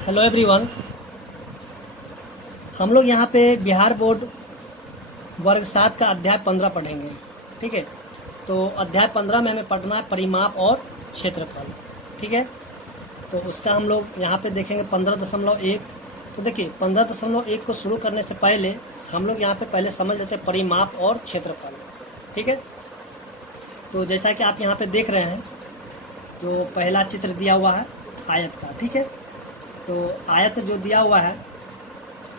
Hello everyone. हम लोग यहाँ पे बिहार बोर्ड वर्ग 7 का अध्याय 15 पढ़ेंगे। ठीक है, तो अध्याय 15 में हमें पढ़ना है परिमाप और क्षेत्रफल। ठीक है, तो उसका हम लोग यहाँ पे देखेंगे 15.1। तो देखिए 15.1 को शुरू करने से पहले हम लोग यहाँ पे पहले समझ लेते हैं परिमाप और क्षेत्रफल। ठीक है, तो जैसा कि आप यहाँ पे देख रहे हैं, जो पहला चित्र दिया हुआ है आयत का। ठीक है, तो आयत जो दिया हुआ है,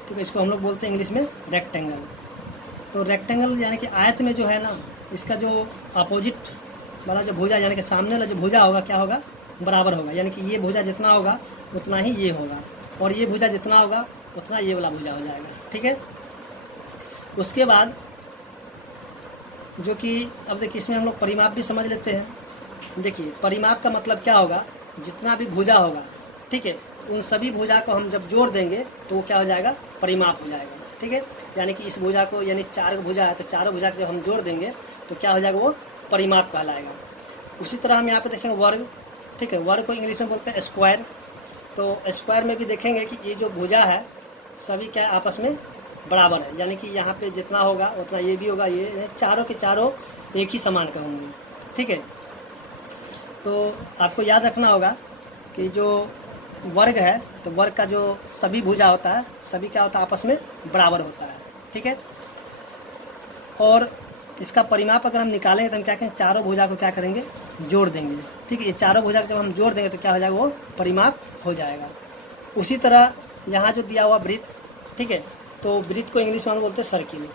ठीक है, इसको हम लोग बोलते हैं इंग्लिश में रेक्टेंगल। तो रेक्टेंगल यानी कि आयत में जो है ना, इसका जो अपोजिट वाला जो भुजा यानी कि सामने वाला जो भुजा होगा क्या होगा, बराबर होगा। यानी कि ये भुजा जितना होगा उतना ही ये होगा, और ये भुजा जितना होगा उतना ये वाला भुजा हो जाएगा। ठीक है, उसके बाद जो कि अब देखिए इसमें हम लोग परिमाप भी समझ लेते हैं। देखिए परिमाप का मतलब क्या होगा, जितना भी भुजा होगा, ठीक है, उन सभी भुजा को हम जब जोड़ देंगे तो वो क्या हो जाएगा, परिमाप हो जाएगा। ठीक है, यानी कि इस भुजा को, यानी 4 भुजा है तो चारों भुजा को जब हम जोड़ देंगे तो क्या हो जाएगा, वो परिमाप कहलाएगा। उसी तरह हम यहाँ पे देखेंगे वर्ग। ठीक है, वर्ग को इंग्लिश में बोलते हैं स्क्वायर। तो स्क्वायर में भी देखेंगे कि ये जो भुजा है सभी क्या आपस में बराबर है, यानी कि यहाँ पे जितना होगा उतना ये भी होगा, ये चारों के चारों एक ही समान का होंगे। ठीक है, तो आपको याद रखना होगा कि जो वर्ग है तो वर्ग का जो सभी भुजा होता है, सभी क्या होता है, आपस में बराबर होता है। ठीक है, और इसका परिमाप अगर हम निकालेंगे तो हम क्या करेंगे, चारों भुजा को क्या करेंगे, जोड़ देंगे। ठीक है, ये चारों भुजा को जब हम जोड़ देंगे तो क्या हो जाएगा, वो परिमाप हो जाएगा। उसी तरह यहाँ जो दिया हुआ वृत्त, ठीक है, तो वृत्त को इंग्लिश में हम बोलते हैं सर्किल।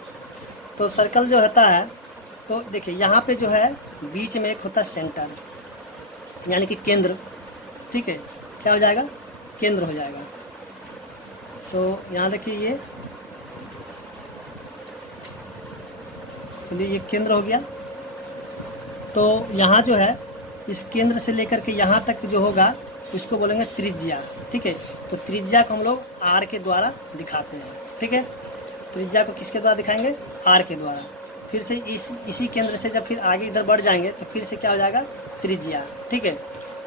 तो सर्कल जो होता है, तो देखिए यहाँ पे जो है बीच में एक होता है सेंटर, यानी कि केंद्र। ठीक है, क्या हो जाएगा, केंद्र हो जाएगा। तो यहाँ देखिए ये, चलिए ये केंद्र हो गया। तो यहाँ जो है इस केंद्र से लेकर के यहाँ तक जो होगा इसको बोलेंगे त्रिज्या। ठीक है, तो त्रिज्या को हम लोग आर के द्वारा दिखाते हैं। ठीक है, त्रिज्या को किसके द्वारा दिखाएंगे, आर के द्वारा। फिर से इसी केंद्र से जब फिर आगे इधर बढ़ जाएंगे तो फिर से क्या हो जाएगा, त्रिज्या। ठीक है,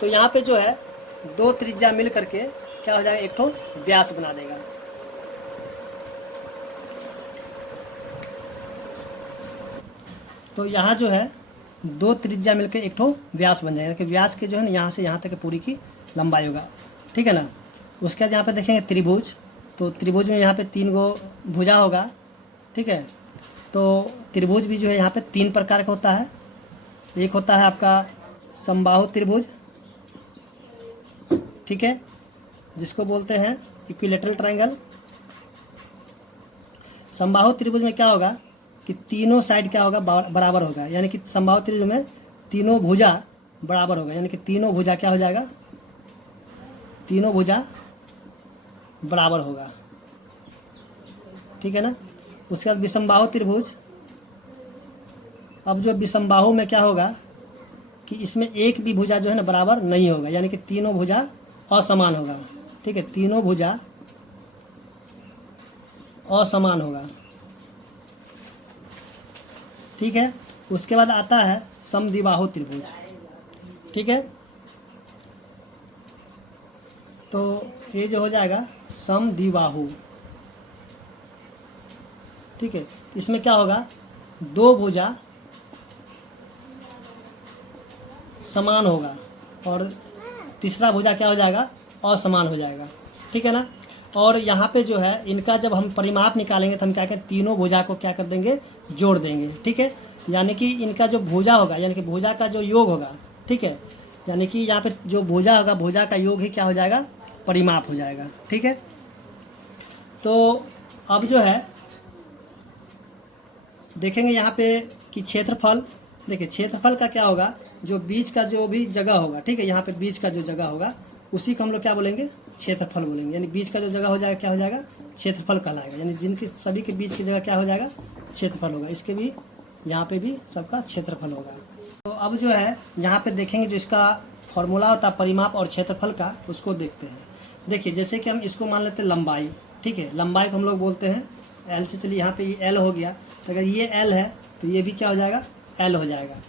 तो यहाँ पे जो है 2 त्रिज्या मिल करके क्या हो जाएगा, एक तो व्यास बना देगा। तो यहाँ जो है 2 त्रिज्या मिलकर एक तो व्यास बन जाएगा, कि व्यास के जो है ना यहाँ से यहाँ तक पूरी की लंबाई होगा। ठीक है ना। उसके बाद यहाँ पे देखेंगे त्रिभुज। तो त्रिभुज में यहाँ पे 3 गो भुजा होगा। ठीक है, तो त्रिभुज भी जो है यहाँ पे 3 प्रकार का होता है। एक होता है आपका समबाहु त्रिभुज, ठीक है, जिसको बोलते हैं इक्विलेटरल ट्रायंगल। समबाहु त्रिभुज में क्या होगा कि तीनों साइड क्या होगा, बराबर होगा। यानी कि समबाहु त्रिभुज में तीनों भुजा बराबर होगा, यानी कि तीनों भुजा क्या हो जाएगा, तीनों भुजा बराबर होगा। ठीक है ना। उसके बाद विषमबाहु त्रिभुज। अब जो विषमबाहु में क्या होगा कि इसमें एक भी भुजा जो है ना बराबर नहीं होगा, यानी कि तीनों भुजा असमान होगा। ठीक है, तीनों भुजा असमान होगा। ठीक है, उसके बाद आता है समद्विबाहु त्रिभुज। ठीक है, तो ये जो हो जाएगा समद्विबाहु। ठीक है, इसमें क्या होगा, 2 भुजा समान होगा और तीसरा भुजा क्या हो जाएगा, असमान हो जाएगा। ठीक है ना। और यहाँ पे जो है इनका जब हम परिमाप निकालेंगे तो हम क्या करें, तीनों भुजा को क्या कर देंगे, जोड़ देंगे। ठीक है, यानी कि इनका जो भुजा होगा, यानी कि भुजा का जो योग होगा, ठीक है, यानी कि यहाँ पे जो भुजा होगा भुजा का योग ही क्या हो जाएगा, परिमाप हो जाएगा। ठीक है, तो अब जो है देखेंगे यहाँ पे कि क्षेत्रफल। देखिए क्षेत्रफल का क्या होगा, जो बीच का जो भी जगह होगा, ठीक है, यहाँ पे बीच का जो जगह होगा उसी को हम लोग क्या बोलेंगे, क्षेत्रफल बोलेंगे। यानी बीच का जो जगह हो जाएगा क्या हो जाएगा, क्षेत्रफल कहलाएगा। यानी जिनकी सभी के बीच की जगह क्या हो जाएगा, क्षेत्रफल होगा। इसके भी यहाँ पे भी सबका क्षेत्रफल होगा। तो अब जो है यहाँ पे देखेंगे जो इसका फॉर्मूला होता है परिमाप और क्षेत्रफल का, उसको देखते हैं। देखिए जैसे कि हम इसको मान लेते हैं लंबाई। ठीक है, लंबाई को हम लोग बोलते हैं एल से। चलिए यहाँ पे ये एल हो गया, तो अगर ये एल है तो ये भी क्या हो जाएगा, एल हो जाएगा।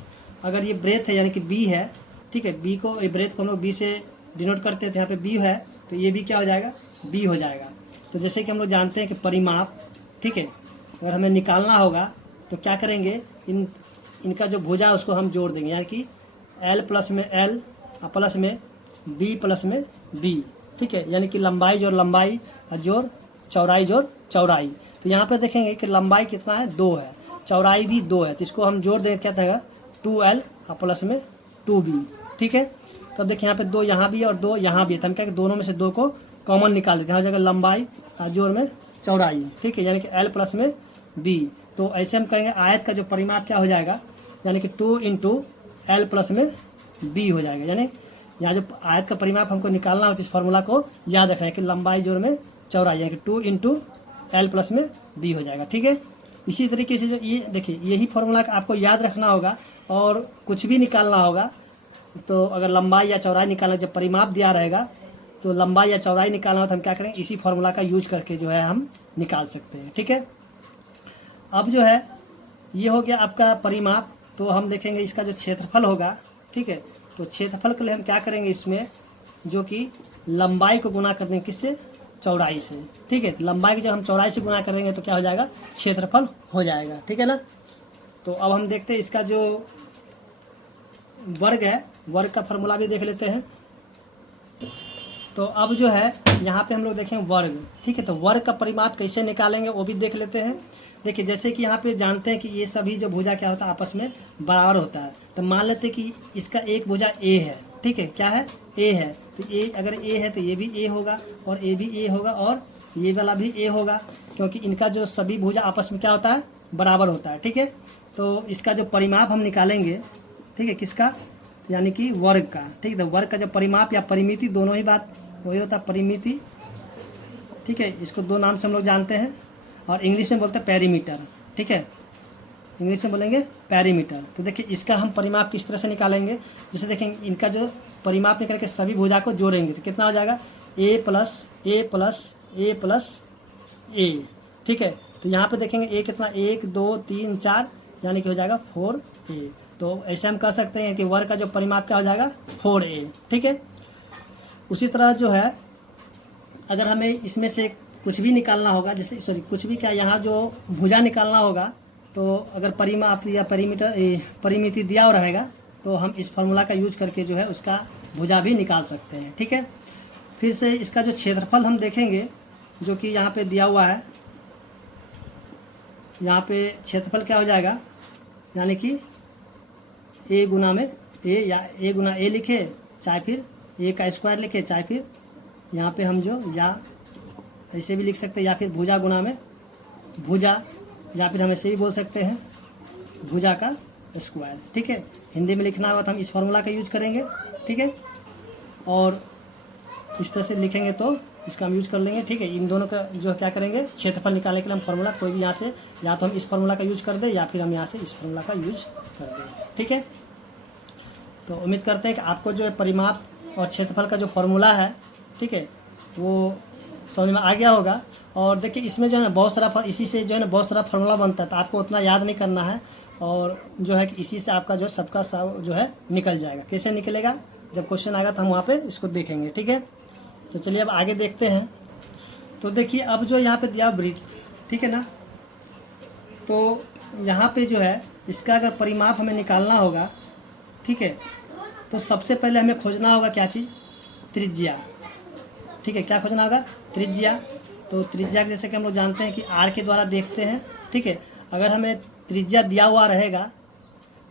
अगर ये ब्रेथ है यानी कि बी है, ठीक है, बी को, ये ब्रेथ को हम लोग बी से डिनोट करते हैं, तो यहाँ पे बी है तो ये भी क्या हो जाएगा, b हो जाएगा। तो जैसे कि हम लोग जानते हैं कि परिमाप, ठीक है, अगर हमें निकालना होगा तो क्या करेंगे, इनका जो भुजा है उसको हम जोड़ देंगे, यानी कि l प्लस में l प्लस में b प्लस में b, ठीक है, यानी कि लंबाई जोड़ लंबाई जोड़ चौड़ाई जोड़ चौड़ाई। तो यहाँ पे देखेंगे कि लंबाई कितना है, 2 है, चौड़ाई भी 2 है, तो इसको हम जोड़ देंगे, क्या था 2l प्लस में 2b, ठीक है। तब देखिए यहाँ पे 2 यहाँ भी है और 2 यहाँ भी है, तो हम क्या कि दोनों में से 2 को कॉमन निकाल देते हैं, यहाँ जगह लंबाई जोड़ में चौड़ाई, ठीक है, यानी कि l प्लस में b। तो ऐसे हम कहेंगे आयत का जो परिमाप क्या हो जाएगा, यानी कि 2 इंटू l प्लस में b हो जाएगा। यानी यहाँ जो आयत का परिमाप हमको निकालना हो तो इस फार्मूला को याद रखना है कि लंबाई जोड़ में चौड़ाई, यानी कि 2 इंटू l प्लस में b हो जाएगा, ठीक है। इसी तरीके से जो ये देखिए यही फार्मूला आपको याद रखना होगा, और कुछ भी निकालना होगा तो अगर लंबाई या चौड़ाई निकालना, जब परिमाप दिया रहेगा तो लंबाई या चौड़ाई निकालना हो तो हम क्या करेंगे, इसी फार्मूला का यूज करके जो है हम निकाल सकते हैं, ठीक है। अब जो है ये हो गया आपका परिमाप। तो हम देखेंगे इसका जो क्षेत्रफल होगा, ठीक है, तो क्षेत्रफल के लिए हम क्या करेंगे, इसमें जो कि लंबाई को गुना कर देंगे किससे, चौड़ाई से, ठीक है। तो लंबाई को जब हम चौड़ाई से गुना कर देंगे तो क्या हो जाएगा, क्षेत्रफल हो जाएगा, ठीक है ना। तो अब हम देखते हैं इसका जो वर्ग है, वर्ग का फार्मूला भी देख लेते हैं। तो अब जो है यहाँ पे हम लोग देखें वर्ग, ठीक है, तो वर्ग का परिमाप कैसे निकालेंगे वो भी देख लेते हैं। देखिए जैसे कि यहाँ पे जानते हैं कि ये सभी जो भुजा क्या होता है, आपस में बराबर होता है। तो मान लेते हैं कि इसका एक भुजा a है, ठीक है, क्या है, a है, तो a अगर a है तो ये भी a होगा और ये भी a होगा और ये वाला भी a होगा, क्योंकि इनका जो सभी भुजा आपस में क्या होता है, बराबर होता है, ठीक है। तो इसका जो परिमाप हम निकालेंगे, ठीक है, किसका, यानी कि वर्ग का, ठीक है। तो वर्ग का जो परिमाप या परिमिति दोनों ही बात वही होता है, परिमिति, ठीक है, इसको दो नाम से हम लोग जानते हैं, और इंग्लिश में बोलते हैं पेरीमीटर, ठीक है, इंग्लिश में बोलेंगे पेरीमीटर। तो देखिए इसका हम परिमाप किस तरह से निकालेंगे, जैसे देखेंगे इनका जो परिमाप निकाल के सभी भुजा को जोड़ेंगे तो कितना हो जाएगा, a plus a plus a plus a, ठीक है। तो यहाँ पे देखेंगे a कितना, 1 2 3 4, यानी कि हो जाएगा 4a। तो ऐसे हम कह सकते हैं कि वर्ग का जो परिमाप क्या हो जाएगा, 4a, ठीक है। उसी तरह जो है अगर हमें इसमें से कुछ भी निकालना होगा, जैसे सॉरी कुछ भी क्या, यहाँ जो भुजा निकालना होगा, तो अगर परिमाप या परिमिति दिया हुआ रहेगा तो हम इस फार्मूला का यूज करके जो है उसका भुजा भी निकाल सकते हैं, ठीक है। फिर से इसका जो क्षेत्रफल हम देखेंगे, जो कि यहाँ पे दिया हुआ है, यहाँ पे क्षेत्रफल क्या हो जाएगा, यानी कि a गुना में a, या a गुना a लिखे, चाहे फिर a का स्क्वायर लिखे, चाहे फिर यहाँ पे हम जो या ऐसे भी लिख सकते हैं, या फिर भुजा गुना में भुजा, या फिर हम ऐसे भी बोल सकते हैं भुजा का स्क्वायर, ठीक है। हिंदी में लिखना होगा तो हम इस फार्मूला का यूज करेंगे, ठीक है, और इस तरह से लिखेंगे तो इसका हम यूज कर लेंगे, ठीक है। इन दोनों का जो क्या करेंगे, क्षेत्रफल निकालने के लिए हम फार्मूला कोई भी यहाँ से या तो हम इस फार्मूला का यूज कर दें या फिर हम यहाँ से इस फार्मूला का यूज कर दें, ठीक है। तो उम्मीद करते हैं कि आपको जो है परिमाप और क्षेत्रफल का जो फार्मूला है, ठीक है, वो समझ में आ गया होगा। और देखिए इसमें जो है ना बहुत सारा, इसी से जो है ना बहुत सारा फार्मूला बनता है, तो आपको उतना याद नहीं करना है, और जो है कि इसी से आपका जो सबका सब जो है निकल जाएगा। कैसे निकलेगा, जब क्वेश्चन आएगा तो हम वहाँ पे इसको देखेंगे, ठीक है। तो चलिए अब आगे देखते हैं। तो देखिए अब जो यहाँ पे दिया वृत्त, ठीक है ना, तो यहाँ पे जो है इसका अगर परिमाप हमें निकालना होगा, ठीक है, तो सबसे पहले हमें खोजना होगा क्या चीज़, त्रिज्या, ठीक है। क्या खोजना होगा, त्रिज्या। तो त्रिज्या जैसे कि हम लोग जानते हैं कि r के द्वारा देखते हैं, ठीक है। अगर हमें त्रिज्या दिया हुआ रहेगा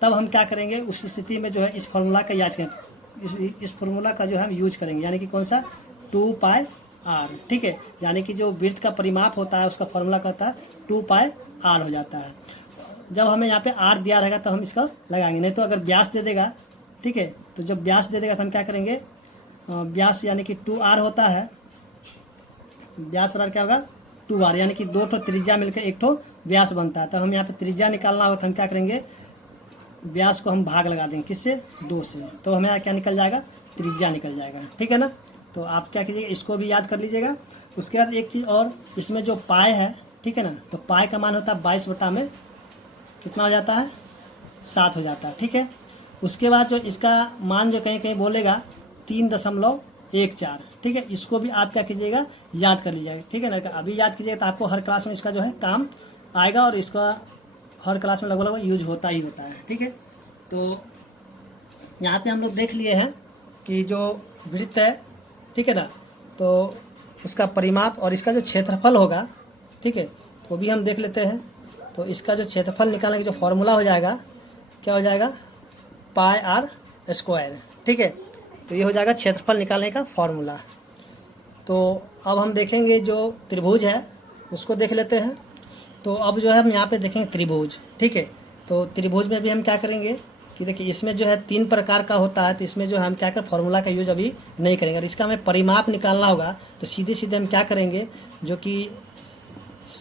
तब हम क्या करेंगे, उस स्थिति में जो है इस फार्मूला का याद करें, इस फार्मूला का जो है हम यूज करेंगे, यानी कि कौन सा, 2πr, ठीक है। यानी कि जो वृत्त का परिमाप होता है उसका फार्मूला कहता है 2πr हो जाता है। जब हमें यहाँ पे r दिया रहेगा तो हम इसका लगाएंगे, नहीं तो अगर व्यास दे देगा, ठीक है, तो जब व्यास दे देगा तो हम क्या करेंगे, व्यास यानी कि 2r होता है, व्यास और क्या होगा 2r, यानी कि 2 ठो त्रिज्या मिलकर 1 ठो व्यास बनता है। तो हम यहाँ पे त्रिज्या निकालना हो तो हम क्या करेंगे, व्यास को हम भाग लगा देंगे किससे, 2 से, तो हमें क्या निकल जाएगा, त्रिज्या निकल जाएगा, ठीक है ना। तो आप क्या कीजिएगा, इसको भी याद कर लीजिएगा। उसके बाद एक चीज़ और, इसमें जो पाए है, ठीक है ना, तो पाए का मान होता है 22 बटा में कितना हो जाता है, 7 हो जाता है, ठीक है। उसके बाद जो इसका मान जो कहीं कहीं बोलेगा 3.5 1 4, ठीक है। इसको भी आप क्या कीजिएगा, याद कर लीजिएगा, ठीक है ना। अभी याद कीजिएगा तो आपको हर क्लास में इसका जो है काम आएगा और इसका हर क्लास में लगभग यूज होता ही होता है, ठीक है। तो यहाँ पे हम लोग देख लिए हैं कि जो वृत्त है, ठीक है ना, तो उसका परिमाप और इसका जो क्षेत्रफल होगा, ठीक है, वो भी हम देख लेते हैं। तो इसका जो क्षेत्रफल निकालने का जो फॉर्मूला हो जाएगा, क्या हो जाएगा, पाई आर स्क्वायर, ठीक है। तो ये हो जाएगा क्षेत्रफल निकालने का फॉर्मूला। तो अब हम देखेंगे जो त्रिभुज है उसको देख लेते हैं। तो अब जो है हम यहाँ पे देखेंगे त्रिभुज, ठीक है। तो त्रिभुज में भी हम क्या करेंगे कि देखिए इसमें जो है 3 प्रकार का होता है, तो इसमें जो हम क्या कर फॉर्मूला का यूज अभी नहीं करेंगे। अगर इसका हमें परिमाप निकालना होगा तो सीधे सीधे हम क्या करेंगे, जो कि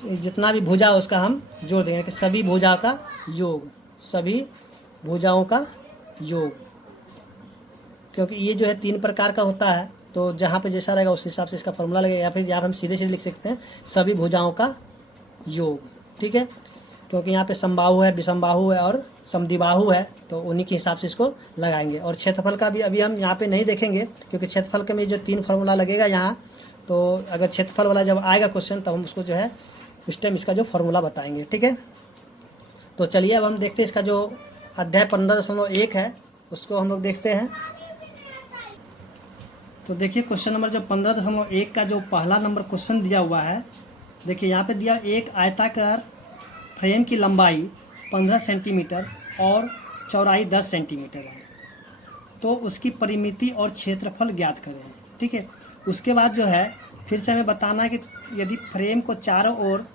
जितना भी भुजा उसका हम जोड़ देंगे कि सभी भुजाओं का योग, सभी भुजाओं का योग, क्योंकि ये जो है 3 प्रकार का होता है। तो जहाँ पे जैसा रहेगा उस हिसाब से इसका फॉर्मूला लगेगा, या फिर यहाँ हम सीधे सीधे लिख सकते हैं सभी भुजाओं का योग, ठीक है। क्योंकि यहाँ पे समबाहु है, विषमबाहु है और समद्विबाहु है, तो उन्हीं के हिसाब से इसको लगाएंगे। और क्षेत्रफल का भी अभी हम यहाँ पे नहीं देखेंगे, क्योंकि क्षेत्रफल के में जो 3 फार्मूला लगेगा यहाँ, तो अगर क्षेत्रफल वाला जब आएगा क्वेश्चन तब हम उसको जो है उस टाइम इसका जो फार्मूला बताएंगे, ठीक है। तो चलिए अब हम देखते हैं इसका जो अध्याय 15.1 है उसको हम लोग देखते हैं। तो देखिए क्वेश्चन नंबर जो 15.1 का जो पहला नंबर क्वेश्चन दिया हुआ है, देखिए यहाँ पे दिया एक आयताकार फ्रेम की लंबाई 15 सेंटीमीटर और चौड़ाई 10 सेंटीमीटर है, तो उसकी परिमिति और क्षेत्रफल ज्ञात करें, ठीक है। उसके बाद जो है फिर से हमें बताना है कि यदि फ्रेम को चारों ओर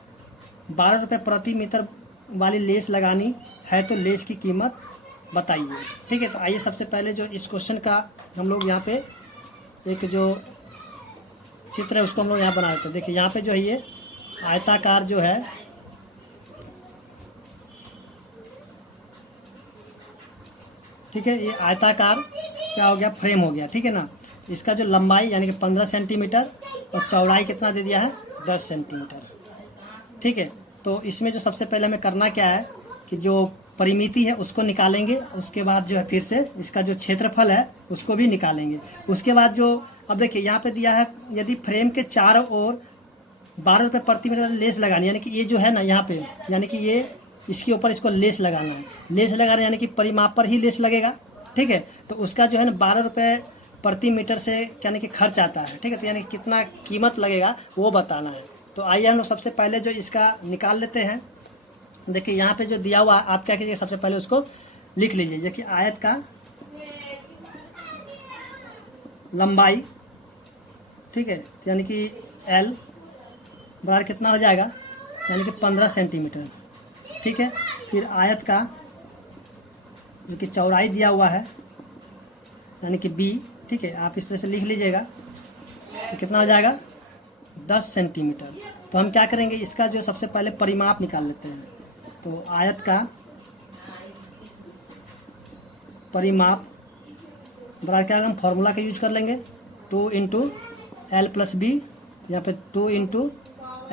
12 रुपये प्रति मीटर वाली लेस लगानी है तो लेस की कीमत बताइए, ठीक है। तो आइए सबसे पहले जो इस क्वेश्चन का हम लोग यहाँ पे एक जो चित्र है उसको हम लोग यहाँ बना देते हैं। देखिए यहाँ पे जो है ये आयताकार जो है, ठीक है, ये आयताकार क्या हो गया, फ्रेम हो गया, ठीक है ना। इसका जो लंबाई यानी कि 15 सेंटीमीटर और चौड़ाई कितना दे दिया है, 10 सेंटीमीटर, ठीक है। तो इसमें जो सबसे पहले हमें करना क्या है कि जो परिमिति है उसको निकालेंगे, उसके बाद जो है फिर से इसका जो क्षेत्रफल है उसको भी निकालेंगे। उसके बाद जो अब देखिए यहाँ पे दिया है यदि फ्रेम के चारों ओर 12 रुपये प्रति मीटर लेस लगानी, यानी कि ये जो है ना यहाँ पे, यानी कि ये इसके ऊपर इसको लेस लगाना है। लेस लगाना यानी कि परिमाप पर ही लेस लगेगा, ठीक है। तो उसका जो है ना 12 रुपये प्रति मीटर से यानी कि खर्च आता है, ठीक है। तो यानी कितना कीमत लगेगा वो बताना है। तो आइए हम लोग सबसे पहले जो इसका निकाल लेते हैं। देखिए यहाँ पे जो दिया हुआ आप क्या कीजिए, सबसे पहले उसको लिख लीजिए। देखिए आयत का लंबाई, ठीक है, यानी कि L बराबर कितना हो जाएगा, यानी कि 15 सेंटीमीटर, ठीक है। फिर आयत का जो कि चौड़ाई दिया हुआ है यानी कि B, ठीक है, आप इस तरह से लिख लीजिएगा। तो कितना हो जाएगा, 10 सेंटीमीटर। तो हम क्या करेंगे, इसका जो सबसे पहले परिमाप निकाल लेते हैं। तो आयत का परिमाप बराबर क्या, हम फॉर्मूला का यूज कर लेंगे, 2 × L + B। यहाँ पे 2 ×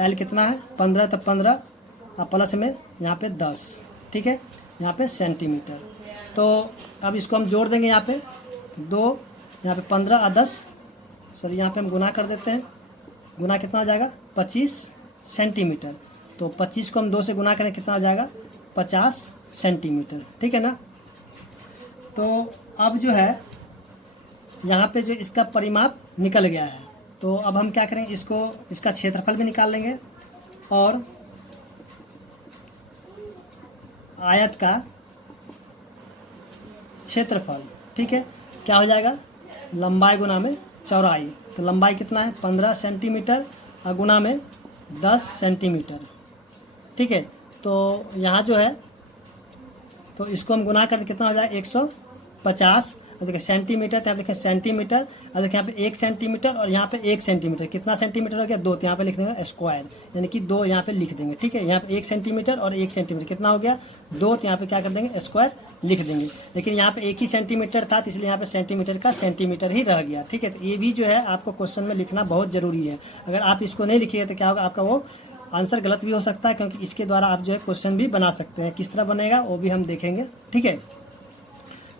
L कितना है, 15, तो 15 और प्लस में यहाँ पे 10, ठीक है, यहाँ पे सेंटीमीटर। तो अब इसको हम जोड़ देंगे यहाँ पे 2, यहाँ पे 15 और 10, सॉरी यहाँ पे हम गुना कर देते हैं। गुना कितना हो जाएगा, 25 सेंटीमीटर। तो 25 को हम 2 से गुना करें कितना हो जाएगा, 50 सेंटीमीटर, ठीक है ना। तो अब जो है यहाँ पे जो इसका परिमाप निकल गया है, तो अब हम क्या करेंगे, इसको इसका क्षेत्रफल भी निकाल लेंगे और आयत का क्षेत्रफल, ठीक है, क्या हो जाएगा, लंबाई गुना में चौड़ाई। तो लंबाई कितना है, 15 सेंटीमीटर और गुना में 10 सेंटीमीटर, ठीक है। तो यहाँ जो है तो इसको हम गुना करके कितना हो जाएगा, 150। और देखिए सेंटीमीटर, तो यहाँ लिखें सेंटीमीटर, और देखिए यहाँ पे 1 सेंटीमीटर और यहाँ पे 1 सेंटीमीटर, कितना सेंटीमीटर हो गया, 2। तो यहाँ पे लिख देंगे स्क्वायर, यानी कि 2 यहाँ पे लिख देंगे, ठीक है। यहाँ पे 1 सेंटीमीटर और 1 सेंटीमीटर कितना हो गया, 2। तो यहाँ पे क्या कर देंगे, स्क्वायर लिख देंगे। लेकिन यहाँ पे 1 ही सेंटीमीटर था, तो इसलिए यहाँ पे सेंटीमीटर का सेंटीमीटर ही रह गया, ठीक है। तो ये भी जो है आपको क्वेश्चन में लिखना बहुत ज़रूरी है। अगर आप इसको नहीं लिखिए तो क्या होगा, आपका वो आंसर गलत भी हो सकता है, क्योंकि इसके द्वारा आप जो है क्वेश्चन भी बना सकते हैं। किस तरह बनेगा वो भी हम देखेंगे, ठीक है।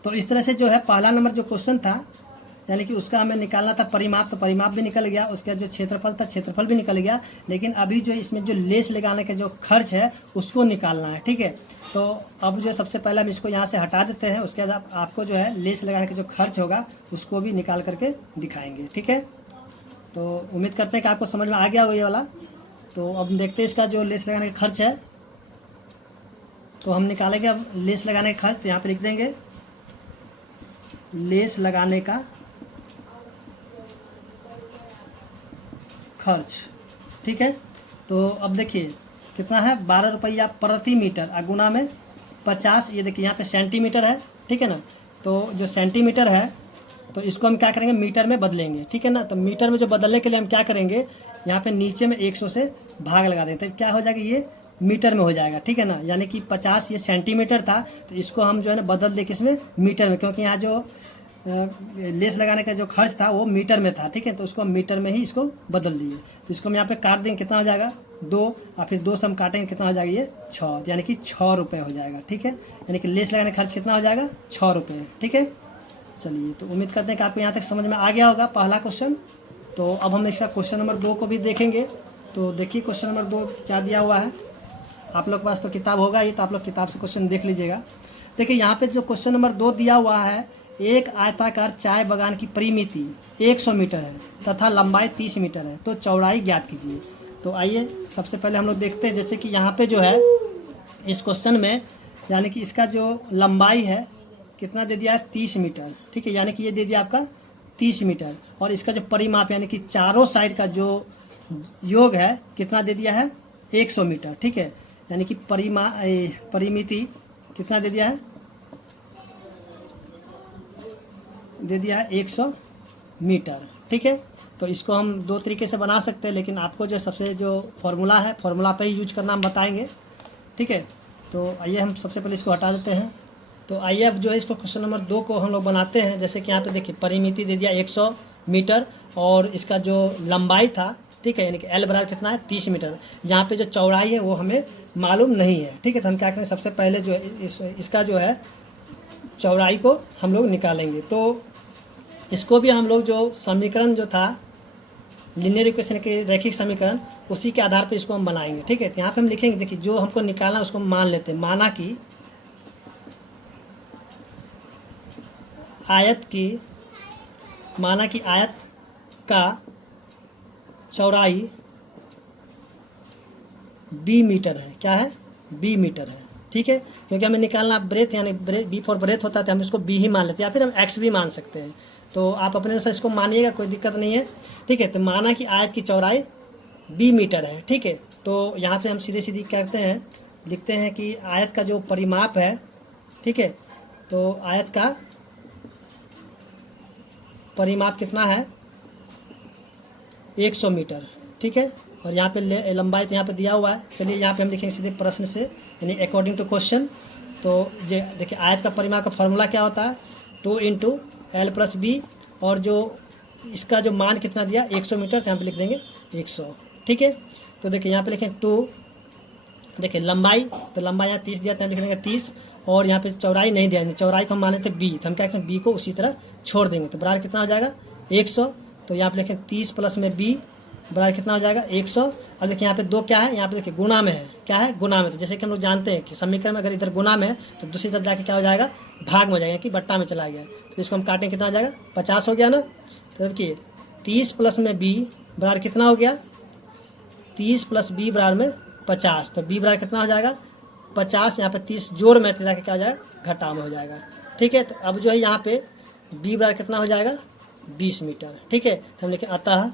तो इस तरह से जो है पहला नंबर जो क्वेश्चन था, यानी कि उसका हमें निकालना था परिमाप, तो परिमाप भी निकल गया, उसका जो क्षेत्रफल था क्षेत्रफल भी निकल गया, लेकिन अभी जो इसमें जो लेस लगाने का जो खर्च है उसको निकालना है। ठीक है, तो अब जो सबसे पहले हम इसको यहाँ से हटा देते हैं, उसके बाद आपको जो है लेस लगाने का जो खर्च होगा उसको भी निकाल करके दिखाएंगे। ठीक है, तो उम्मीद करते हैं कि आपको समझ में आ गया हो ये वाला। तो अब देखते हैं इसका जो लेस लगाने का खर्च है, तो हम निकालेंगे अब लेस लगाने का खर्च। यहाँ पे लिख देंगे लेस लगाने का खर्च। ठीक है, तो अब देखिए कितना है, 12 रुपया प्रति मीटर, गुना में 50। ये देखिए यहाँ पे सेंटीमीटर है, ठीक है ना, तो जो सेंटीमीटर है तो इसको हम क्या करेंगे मीटर में बदलेंगे। ठीक है ना, तो मीटर में जो बदलने के लिए हम क्या करेंगे, यहाँ पे नीचे में 100 से भाग लगा देते हैं, क्या हो जाएगा ये मीटर में हो जाएगा। ठीक है ना, यानी कि 50 ये सेंटीमीटर था, तो इसको हम जो है ना बदल दे किसमें, मीटर में, क्योंकि यहाँ जो लेस लगाने का जो खर्च था वो मीटर में था। ठीक है, तो उसको हम मीटर में ही इसको बदल दिए। तो इसको हम यहाँ पे काट देंगे, कितना हो जाएगा 2, और फिर 2 से हम काटेंगे, कितना हो जाएगा ये 6, यानी कि 6 रुपये हो जाएगा। ठीक है, यानी कि लेस लगाने का खर्च कितना हो जाएगा 6 रुपये। ठीक है, चलिए, तो उम्मीद करते हैं कि आपको यहाँ तक समझ में आ गया होगा पहला क्वेश्चन। तो अब हम इसका क्वेश्चन नंबर 2 को भी देखेंगे। तो देखिए क्वेश्चन नंबर 2 क्या दिया हुआ है, आप लोग के पास तो किताब होगा ही, तो आप लोग किताब से क्वेश्चन देख लीजिएगा। देखिए यहाँ पे जो क्वेश्चन नंबर 2 दिया हुआ है, एक आयताकार चाय बागान की परिमिति 100 मीटर है तथा लंबाई 30 मीटर है, तो चौड़ाई ज्ञात कीजिए। तो आइए सबसे पहले हम लोग देखते हैं, जैसे कि यहाँ पे जो है इस क्वेश्चन में, यानी कि इसका जो लंबाई है कितना दे दिया है 30 मीटर। ठीक है, यानी कि ये दे दिया आपका 30 मीटर, और इसका जो परिमाप यानी कि चारों साइड का जो योग है कितना दे दिया है 100 मीटर। ठीक है, यानी कि परिमिति कितना दे दिया है 100 मीटर। ठीक है, तो इसको हम 2 तरीके से बना सकते हैं, लेकिन आपको जो सबसे जो फॉर्मूला है फॉर्मूला पे ही यूज करना हम बताएंगे। ठीक है, तो आइए हम सबसे पहले इसको हटा देते हैं। तो आइए अब जो है इसको क्वेश्चन नंबर 2 को हम लोग बनाते हैं। जैसे कि यहाँ पे देखिए परिमिति दे दिया 100 मीटर, और इसका जो लंबाई था, ठीक है, यानी कि L बराबर कितना है 30 मीटर। यहाँ पे जो चौड़ाई है वो हमें मालूम नहीं है। ठीक है, तो हम क्या करें, सबसे पहले जो है इसका जो है चौड़ाई को हम लोग निकालेंगे। तो इसको भी हम लोग जो समीकरण जो था लीनियर इक्वेशन के रैखिक समीकरण, उसी के आधार पर इसको हम बनाएंगे। ठीक है, तो यहाँ पे हम लिखेंगे, देखिए जो हमको निकालना है उसको मान लेते हैं, माना कि आयत का चौड़ाई b मीटर है। क्या है, b मीटर है। ठीक है, क्योंकि हमें निकालना ब्रेथ, यानी b फॉर ब्रेथ होता है, तो हम इसको b ही मान लेते हैं, या फिर हम x भी मान सकते हैं। तो आप अपने से इसको मानिएगा, कोई दिक्कत नहीं है। ठीक है, तो माना कि आयत की चौड़ाई b मीटर है। ठीक है, तो यहाँ पे हम सीधे सीधे करते हैं, लिखते हैं कि आयत का जो परिमाप है, ठीक है, तो आयत का परिमाप कितना है 100 मीटर। ठीक है, और यहाँ पे लंबाई तो यहाँ पे दिया हुआ है। चलिए यहाँ पे हम लिखेंगे सीधे प्रश्न से, यानी अकॉर्डिंग टू क्वेश्चन। तो देखिए आयत का परिमाप का फॉर्मूला क्या होता है 2 × L + B, और जो इसका जो मान कितना दिया 100 मीटर, तो यहाँ पे लिख देंगे 100। ठीक है, तो देखिए यहाँ पे लिखें 2, देखिए लंबाई, तो लंबाई यहाँ 30 दिया, तो यहाँ लिख देंगे 30, और यहाँ पे चौड़ाई नहीं दिया, चौड़ाई को हम माने थे b, तो हम क्या करें b को उसी तरह छोड़ देंगे, तो बराबर कितना हो जाएगा 100। तो यहाँ पे लिखें 30 प्लस में b बराबर कितना हो जाएगा 100। अब देखिए यहाँ पे 2 क्या है, यहाँ पे देखिए गुना में है, क्या है गुना में। तो जैसे कि हम लोग जानते हैं कि समीकरण में अगर इधर गुना में है तो दूसरी तरफ जाके क्या हो जाएगा भाग में हो जाएगा, कि बट्टा में चला गया। तो इसको हम काटें, कितना हो जाएगा 50 हो गया ना। तो देखिए 30 प्लस में b बराबर कितना हो गया 30 प्लस b बराबर में 50, तो b बराबर कितना हो जाएगा 50, यहाँ पे 30 जोड़ में जाके क्या हो जाएगा घटा में हो जाएगा। ठीक है, तो अब जो है यहाँ पे b बराबर कितना हो जाएगा 20 मीटर। ठीक है, तो हम लिखें अतः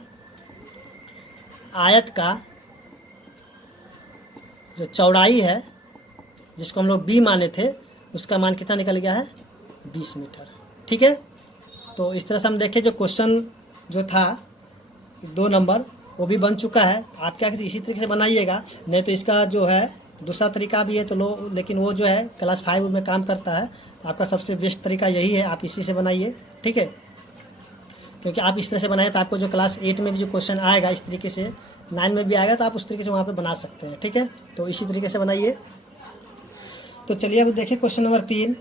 आयत का जो चौड़ाई है जिसको हम लोग b माने थे, उसका मान कितना निकल गया है 20 मीटर। ठीक है, तो इस तरह से हम देखें जो क्वेश्चन जो था 2 नंबर वो भी बन चुका है। आप क्या इसी तरीके से बनाइएगा, नहीं तो इसका जो है दूसरा तरीका भी है, तो लो, लेकिन वो जो है क्लास 5 में काम करता है। तो आपका सबसे बेस्ट तरीका यही है, आप इसी से बनाइए। ठीक है, क्योंकि आप इस तरह से बनाए तो आपको जो क्लास 8 में भी जो क्वेश्चन आएगा इस तरीके से, 9 में भी आएगा, तो आप उस तरीके से वहाँ पे बना सकते हैं। ठीक है, तो इसी तरीके से बनाइए। तो चलिए अब देखिए क्वेश्चन नंबर 3।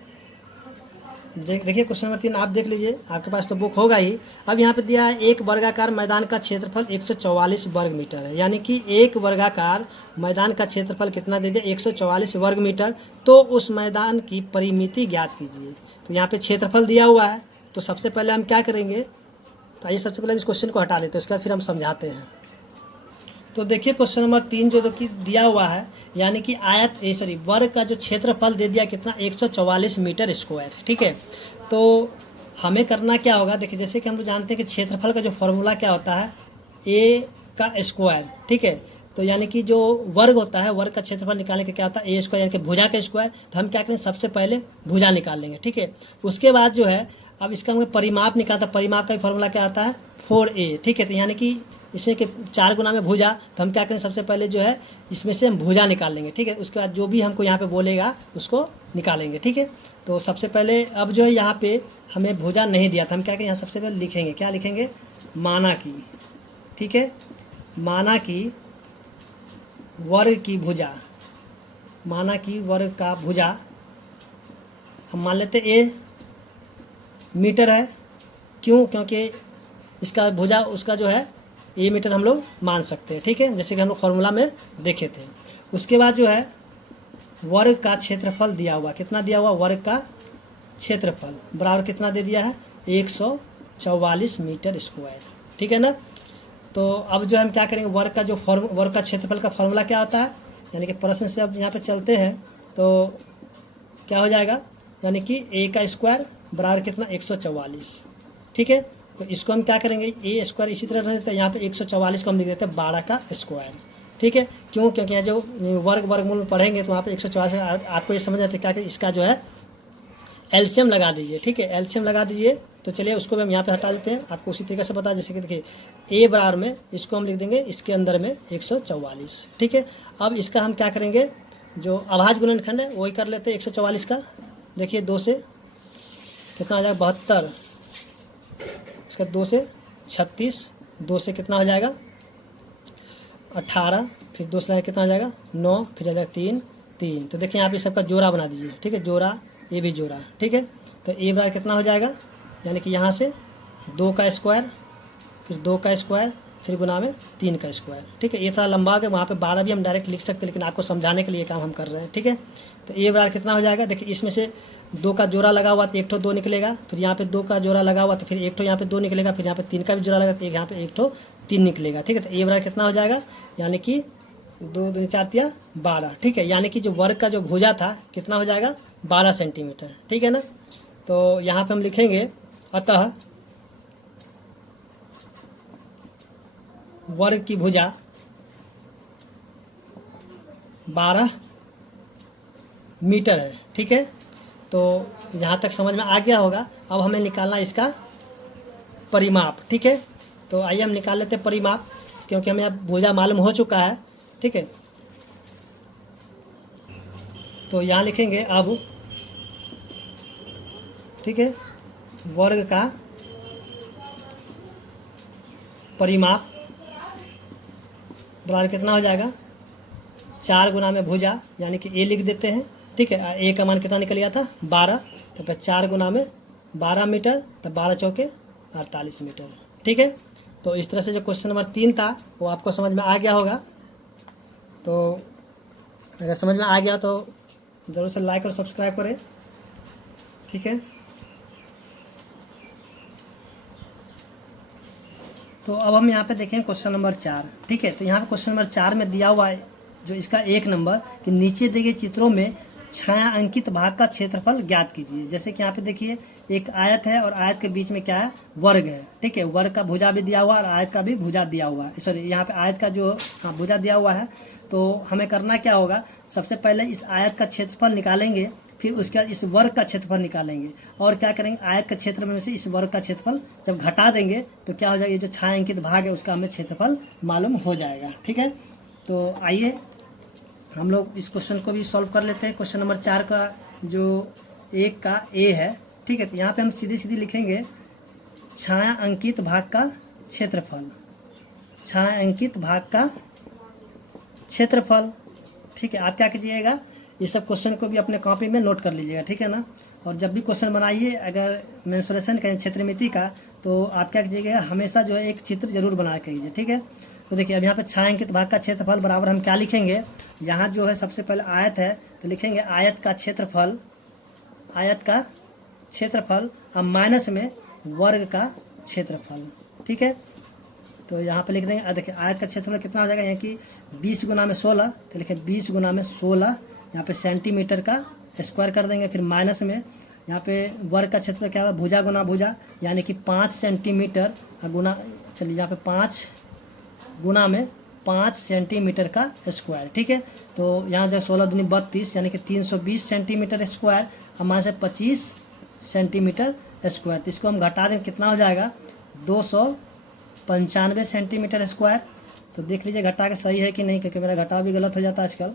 देखिए क्वेश्चन नंबर 3 आप देख लीजिए, आपके पास तो बुक होगा ही। अब यहाँ पे दिया है एक वर्गाकार मैदान का क्षेत्रफल 144 वर्ग मीटर है, यानी कि एक वर्गाकार मैदान का क्षेत्रफल कितना दे दिया, 144 वर्ग मीटर। तो उस मैदान की परिमिति ज्ञात कीजिए। तो यहाँ पे क्षेत्रफल दिया हुआ है, तो सबसे पहले हम क्या करेंगे, तो आइए सबसे पहले हम इस क्वेश्चन को हटा लेते हैं, उसके बाद फिर हम समझाते हैं। तो देखिए क्वेश्चन नंबर 3 जो कि दिया हुआ है, यानी कि वर्ग का जो क्षेत्रफल दे दिया कितना, 144 मीटर स्क्वायर। ठीक है, तो हमें करना क्या होगा, देखिए जैसे कि हम लोग जानते हैं कि क्षेत्रफल का जो फॉर्मूला क्या होता है, ए का स्क्वायर। ठीक है, तो यानी कि जो वर्ग होता है, वर्ग का क्षेत्रफल निकालने के क्या होता है, ए स्क्वायर, यानी कि भुजा का स्क्वायर। तो हम क्या करें, सबसे पहले भुजा निकाल लेंगे। ठीक है, उसके बाद जो है अब इसका हमें परिमाप निकालता है, परिमाप का फॉर्मूला क्या आता है, 4a। ठीक है, तो यानी कि इसमें के 4 गुना में भुजा, तो हम क्या करें, सबसे पहले जो है इसमें से हम भुजा निकाल लेंगे। ठीक है, उसके बाद जो भी हमको यहाँ पे बोलेगा उसको निकालेंगे। ठीक है, तो सबसे पहले अब जो है यहाँ पे हमें भुजा नहीं दिया था, हम क्या करें, यहाँ सबसे पहले लिखेंगे, क्या लिखेंगे, माना की। ठीक है, माना की वर्ग की भुजा, माना की वर्ग का भुजा हम मान लेते ए मीटर है। क्यों, क्योंकि इसका भुजा उसका जो है ए मीटर हम लोग मान सकते हैं। ठीक है, जैसे कि हम लोग फॉर्मूला में देखे थे। उसके बाद जो है वर्ग का क्षेत्रफल दिया हुआ, कितना दिया हुआ, वर्ग का क्षेत्रफल बराबर कितना दे दिया है, 144 मीटर स्क्वायर। ठीक है ना, तो अब जो हम क्या करेंगे, वर्ग का जो वर्ग का क्षेत्रफल का फॉर्मूला क्या होता है, यानी कि प्रश्न से अब यहाँ पे चलते हैं तो क्या हो जाएगा, यानी कि ए का स्क्वायर बराबर कितना, 144। ठीक है, तो इसको हम क्या करेंगे, ए स्क्वायर इसी तरह रहता है, यहाँ पे 144 को हम लिख देते हैं 12 का स्क्वायर। ठीक है, क्यों, क्योंकि यहाँ जो वर्गमूल में पढ़ेंगे तो वहाँ पे 144 आपको ये समझ आते क्या कि इसका जो है एलसीएम लगा दीजिए। ठीक है, एलसीएम लगा दीजिए। तो चलिए उसको भी हम यहाँ पे हटा देते हैं, आपको उसी तरीके से बता, जैसे कि देखिए ए बराबर में इसको हम लिख देंगे इसके अंदर में 144। ठीक है, अब इसका हम क्या करेंगे, जो अभाज्य गुणनखंड है वही कर लेते हैं 144 का। देखिए 2 से कितना हो जाएगा, 72, इसका 2 से 36, 2 से कितना हो जाएगा 18, फिर 2 से कितना हो जाएगा 9, फिर आ जाएगा 3 3। तो देखिए यहाँ पे सबका जोड़ा बना दीजिए। ठीक है, जोड़ा, ये भी जोड़ा। ठीक है, तो ए बराबर कितना हो जाएगा, यानी कि यहाँ से 2 का स्क्वायर, फिर 2 का स्क्वायर, फिर गुना में 3 का स्क्वायर। ठीक है, ये थोड़ा लंबा हो गया, वहाँ पे 12 भी हम डायरेक्ट लिख सकते हैं, लेकिन आपको समझाने के लिए काम हम कर रहे हैं। ठीक है, तो ए बराबर कितना हो जाएगा, देखिए इसमें से 2 का जोड़ा लगा हुआ तो 1 ठो 2 निकलेगा, फिर यहाँ पे 2 का जोड़ा लगा हुआ तो फिर 1 ठो यहाँ पे 2 निकलेगा, फिर यहाँ पे 3 का भी जोड़ा लगा तो यहाँ पे 1 ठो 3 निकलेगा। ठीक है, तो ए बराबर कितना हो जाएगा, यानी कि 2 2 4 तिया 12। ठीक है, यानी कि जो वर्ग का जो भुजा था कितना हो जाएगा, 12 सेंटीमीटर। ठीक है ना, तो यहाँ पे हम लिखेंगे अतः वर्ग की भुजा 12 मीटर है। ठीक है, तो यहाँ तक समझ में आ गया होगा। अब हमें निकालना इसका परिमाप। ठीक है, तो आइए हम निकाल लेते हैं परिमाप, क्योंकि हमें अब भुजा मालूम हो चुका है। ठीक है, तो यहाँ लिखेंगे अब, ठीक है, वर्ग का परिमाप बराबर कितना हो जाएगा, 4 गुना में भुजा, यानी कि ए लिख देते हैं। ठीक है, ए का मान कितना निकल गया था 12, तो फिर 4 गुना में 12 मीटर, तो 12 चौके 48 मीटर। ठीक है, तो इस तरह से जो क्वेश्चन नंबर 3 था वो आपको समझ में आ गया होगा। तो अगर समझ में आ गया तो ज़रूर से लाइक और सब्सक्राइब करें। ठीक है, तो अब हम यहाँ पे देखें क्वेश्चन नंबर 4। ठीक है, तो यहाँ पे क्वेश्चन नंबर 4 में दिया हुआ है जो इसका 1 नंबर कि नीचे दिए गए चित्रों में छाया अंकित भाग का क्षेत्रफल ज्ञात कीजिए। जैसे कि यहाँ पे देखिए एक आयत है और आयत के बीच में क्या है, वर्ग है। ठीक है, वर्ग का भुजा भी दिया हुआ और आयत का भी भुजा दिया हुआ है, सॉरी यहाँ पे आयत का जो भुजा दिया हुआ है। तो हमें करना क्या होगा, सबसे पहले इस आयत का क्षेत्रफल निकालेंगे, फिर उसके बाद इस वर्ग का क्षेत्रफल निकालेंगे, और क्या करेंगे, आयत का क्षेत्र में से इस वर्ग का क्षेत्रफल जब घटा देंगे तो क्या हो जाएगा, ये जो छायांकित भाग है उसका हमें क्षेत्रफल मालूम हो जाएगा। ठीक है, तो आइए हम लोग इस क्वेश्चन को भी सॉल्व कर लेते हैं। क्वेश्चन नंबर 4 का जो 1 का ए है। ठीक है, तो यहाँ पे हम सीधी सीधी लिखेंगे छाया अंकित भाग का क्षेत्रफल, छाया अंकित भाग का क्षेत्रफल। ठीक है, आप क्या कीजिएगा, ये सब क्वेश्चन को भी अपने कॉपी में नोट कर लीजिएगा। ठीक है ना, और जब भी क्वेश्चन बनाइए अगर मेंसुरेशन का क्षेत्रमिति का, तो आप क्या कीजिएगा, हमेशा जो है एक चित्र जरूर बना कीजिए, ठीक है। तो देखिए अब यहाँ पे छायांकित भाग का क्षेत्रफल बराबर हम क्या लिखेंगे, यहाँ जो है सबसे पहले आयत है तो लिखेंगे आयत का क्षेत्रफल, आयत का क्षेत्रफल और माइनस में वर्ग का क्षेत्रफल, ठीक है। तो यहाँ पे लिख देंगे, देखिए आयत का क्षेत्रफल कितना हो जाएगा, यहाँ की 20 गुना में 16, तो लिखें 20 गुना में 16, यहाँ पे सेंटीमीटर का स्क्वायर कर देंगे। फिर माइनस में यहाँ पे वर्ग का क्षेत्रफल क्या होगा, भुजा गुना भुजा, यानी कि 5 सेंटीमीटर गुना, चलिए यहाँ पे 5 गुना में 5 सेंटीमीटर का स्क्वायर, ठीक है। तो यहाँ जो 16 दूनी 32 यानी कि 320 सेंटीमीटर स्क्वायर, हमारे से 25 सेंटीमीटर स्क्वायर, तो इसको हम घटा दें कितना हो जाएगा, 295 सेंटीमीटर स्क्वायर। तो देख लीजिए घटा के सही है कि नहीं, क्योंकि मेरा घटाव भी गलत हो जाता है आजकल।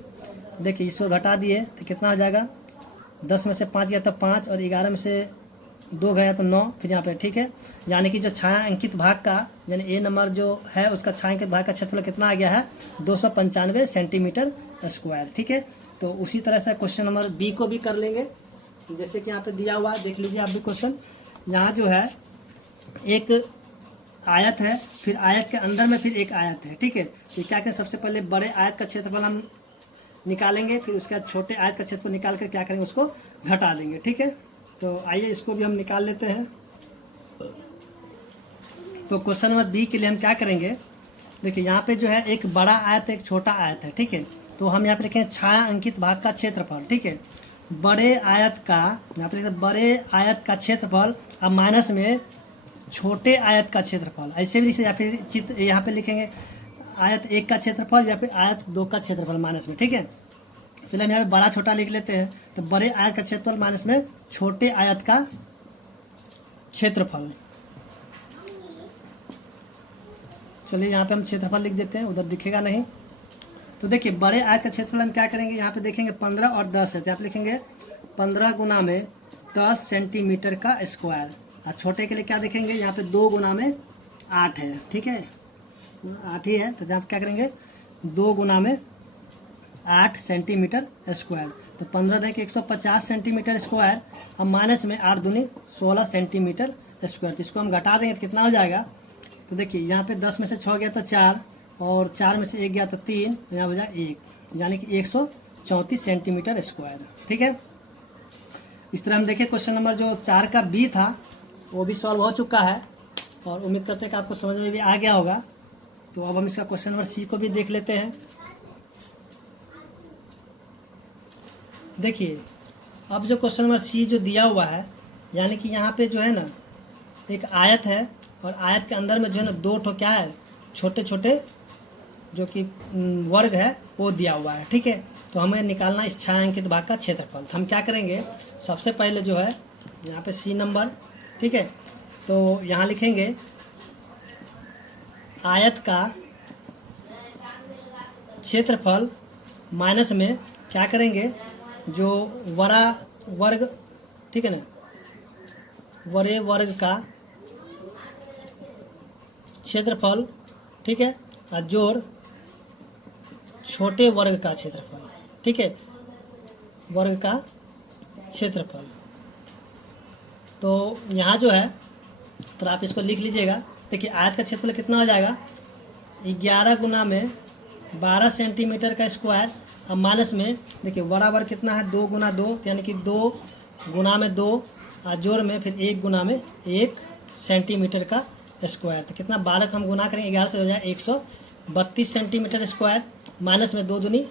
तो देखिए इसको घटा दिए तो कितना हो जाएगा, 10 में से 5 गया तो 5 और 11 में से 2 गया तो 9, फिर यहाँ पे, ठीक है। यानी कि जो छायांकित भाग का यानी ए नंबर जो है उसका छायांकित भाग का क्षेत्रफल कितना आ गया है, 295 सेंटीमीटर स्क्वायर, ठीक है। तो उसी तरह से क्वेश्चन नंबर बी को भी कर लेंगे, जैसे कि यहाँ पे दिया हुआ है, देख लीजिए आप भी क्वेश्चन। यहाँ जो है एक आयत है, फिर आयत के अंदर में फिर एक आयत है, ठीक है। तो क्या करें, सबसे पहले बड़े आयत का क्षेत्रफल हम निकालेंगे, फिर उसके बाद छोटे आयत का क्षेत्रफल निकाल कर क्या करेंगे, उसको घटा देंगे, ठीक है। तो आइए इसको भी हम निकाल लेते हैं। तो क्वेश्चन नंबर बी के लिए हम क्या करेंगे, देखिए यहाँ पे जो है एक बड़ा आयत है, एक छोटा आयत है, ठीक है। तो हम यहाँ पे लिखेंगे छायांकित भाग का क्षेत्रफल, ठीक है। बड़े आयत का, यहाँ पे लिखते बड़े आयत का क्षेत्रफल अब माइनस में छोटे आयत का क्षेत्रफल, ऐसे भी लिख सकते, या फिर चित्र यहाँ पे लिखेंगे आयत 1 का क्षेत्रफल या फिर आयत 2 का क्षेत्रफल माइनस में, ठीक है। चलिए हम यहाँ पे बड़ा छोटा लिख लेते हैं। तो बड़े आयत का क्षेत्रफल माइनस में छोटे आयत का क्षेत्रफल, चलिए यहाँ पे हम क्षेत्रफल लिख देते हैं, उधर दिखेगा नहीं। तो देखिए बड़े आयत का क्षेत्रफल हम क्या करेंगे, यहाँ पे देखेंगे 15 और 10 है, तो यहाँ पे लिखेंगे 15 गुना में 10 सेंटीमीटर का स्क्वायर। और छोटे के लिए क्या देखेंगे, यहाँ पे 2 गुना में 8 है, ठीक है, 8 ही है। तो यहाँ पे क्या करेंगे, 2 गुना में 8 सेंटीमीटर स्क्वायर। तो 15 देखिए 150 सेंटीमीटर स्क्वायर, अब माइनस में 8 दूनी 16 सेंटीमीटर स्क्वायर। तो इसको हम घटा देंगे तो कितना हो जाएगा, तो देखिए यहाँ पे 10 में से 6 गया तो 4 और 4 में से 1 गया तो 3, यहाँ हो जाए 1, यानी कि 134 सेंटीमीटर स्क्वायर, ठीक है। इस तरह हम देखिए क्वेश्चन नंबर जो 4 का बी था वो भी सॉल्व हो चुका है, और उम्मीद करते हैं कि आपको समझ में भी आ गया होगा। तो अब हम इसका क्वेश्चन नंबर सी को भी देख लेते हैं। देखिए अब जो क्वेश्चन नंबर सी जो दिया हुआ है, यानी कि यहाँ पे जो है ना एक आयत है, और आयत के अंदर में जो है ना 2 ठो क्या है, छोटे छोटे जो कि वर्ग है वो दिया हुआ है, ठीक है। तो हमें निकालना इस छायांकित भाग का क्षेत्रफल। तो हम क्या करेंगे, सबसे पहले जो है यहाँ पे सी नंबर, ठीक है। तो यहाँ लिखेंगे आयत का क्षेत्रफल माइनस में क्या करेंगे, जो बड़ा वर्ग, ठीक है ना, बड़े वर्ग का क्षेत्रफल, ठीक है, और जोड़ छोटे वर्ग का क्षेत्रफल, ठीक है, वर्ग का क्षेत्रफल। तो यहाँ जो है तो आप इसको लिख लीजिएगा। देखिए आयत का क्षेत्रफल कितना हो जाएगा, 11 गुना में 12 सेंटीमीटर का स्क्वायर, अब माइनस में देखिए बड़ा वर्ग कितना है, 2 गुना 2, यानी कि 2 गुना में 2 और जोड़ में फिर 1 गुना में 1 सेंटीमीटर का स्क्वायर। तो कितना 12 का हम गुना करेंगे 11 से हो जाए 132 सेंटीमीटर स्क्वायर, माइनस में 2 दूनी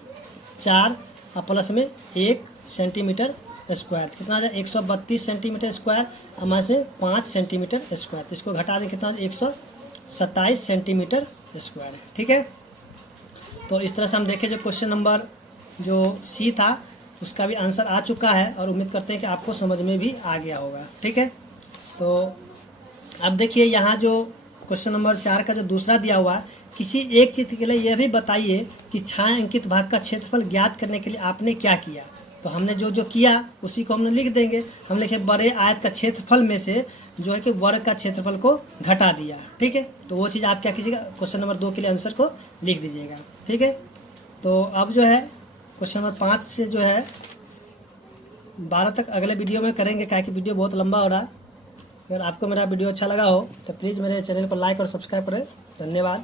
4 और प्लस में 1 सेंटीमीटर स्क्वायर। तो कितना आ जाए 132 सेंटीमीटर स्क्वायर, और माइनस में 5 सेंटीमीटर स्क्वायर। तो इसको घटा दें कितना 127 सेंटीमीटर स्क्वायर, ठीक है। तो इस तरह से हम देखें जो क्वेश्चन नंबर जो सी था उसका भी आंसर आ चुका है, और उम्मीद करते हैं कि आपको समझ में भी आ गया होगा, ठीक है। तो अब देखिए यहाँ जो क्वेश्चन नंबर 4 का जो दूसरा दिया हुआ है, किसी एक चित्र के लिए यह भी बताइए कि छायांकित भाग का क्षेत्रफल ज्ञात करने के लिए आपने क्या किया। तो हमने जो जो किया उसी को हमने लिख देंगे। हम लिखे बड़े आयत का क्षेत्रफल में से जो है कि वर्ग का क्षेत्रफल को घटा दिया, ठीक है। तो वो चीज़ आप क्या कीजिएगा, क्वेश्चन नंबर 2 के लिए आंसर को लिख दीजिएगा, ठीक है। तो अब जो है क्वेश्चन नंबर 5 से जो है 12 तक अगले वीडियो में करेंगे, क्या कि वीडियो बहुत लंबा हो रहा है। अगर आपको मेरा वीडियो अच्छा लगा हो तो प्लीज़ मेरे चैनल को लाइक और सब्सक्राइब करें। धन्यवाद।